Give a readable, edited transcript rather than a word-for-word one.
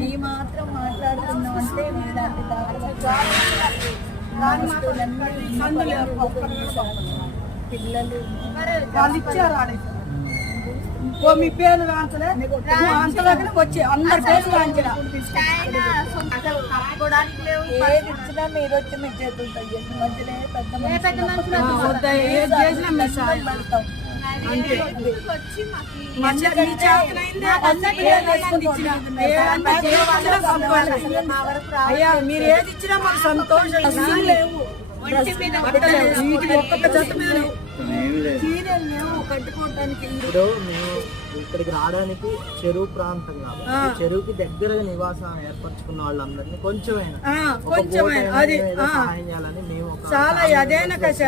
ఈ మాత్రం మాట్లాడుతున్నాం అంటే మీలాంటి పిల్లలు వాళ్ళు ఇచ్చారు ఓ మీ పేరు కాంచలే అంతలోకి వచ్చి అందరి పేరు కాంచిన ఏది ఇచ్చినా మీరు వచ్చి మీ చేతులతో మధ్యలో పెద్ద ఏది చేసినా మీ సాయం అంతే అయ్యా మీరు ఏది ఇచ్చినా మాకు సంతోషం లేవు ఒక్కొక్క జత మీద కట్టుకోవడానికి. ఇప్పుడు మేము ఇక్కడికి రావడానికి చెరువు ప్రాంతం కాబట్టి చెరువుకి దగ్గరగా నివాసం ఏర్పరచుకున్న వాళ్ళందరినీ కొంచెమైనా అది సహాయం చేయాలని మేము చాలా అదేనా కష